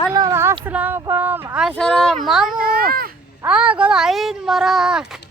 Halo, assalamualaikum. Asara mamu. Goda Eid Mubarak.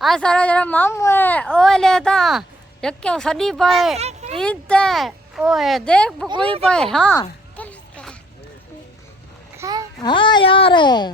Asara jara mamu hai. Oe leta. Yakke sadi pae. Eid te. Oe dekh koi pae. हाँ हाँ यार.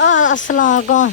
Assalamualaikum.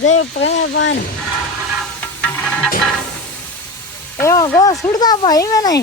Dekh pae pan. Go sudda pae mein nahi.